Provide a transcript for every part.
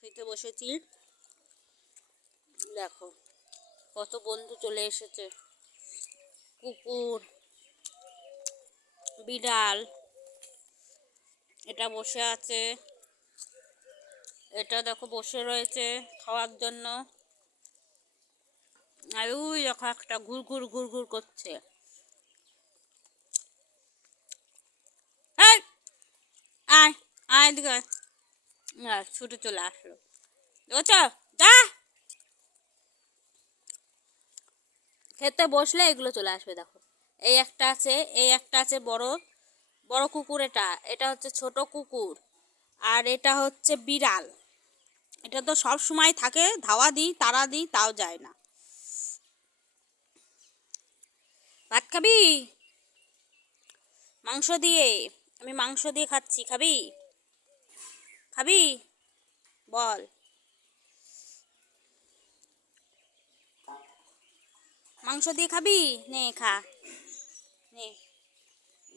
খেতে বসেছি। দেখো কত বন্ধু চলে এসেছে, কুকুর, বিড়াল। এটা বসে আছে, এটা দেখো বসে রয়েছে খাওয়ার জন্য। আর ওই দেখো একটা ঘুর ঘুর ঘুর ঘুর করছে। আয় আয় দিকে ছুটে চলে আসলো। বুঝছো, যা খেতে বসলে এগুলো চলে আসবে। দেখো এই একটা আছে, এই একটা আছে বড় বড় কুকুর। এটা এটা হচ্ছে ছোট কুকুর, আর এটা হচ্ছে বিড়াল। এটা তো সব সময় থাকে, ধাওয়া দিই তাড়া দিই তাও যায় না। ভাত খাবি? মাংস দিয়ে, আমি মাংস দিয়ে খাচ্ছি, খাবি? খাবি বল। মাংস দিয়ে খাবি? নে খা, নে।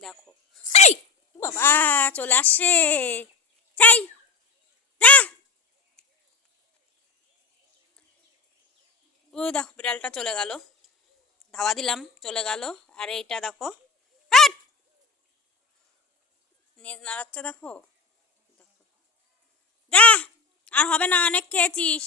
দেখো এই বাবা চলে আসে, চাই যা। ও দেখো বিড়ালটা চলে গেল, ধাওয়া দিলাম চলে গেল। আর এইটা দেখো নিজ নাড়াচ্ছে, দেখো। যা, আর হবে না, অনেক খেয়েছিস।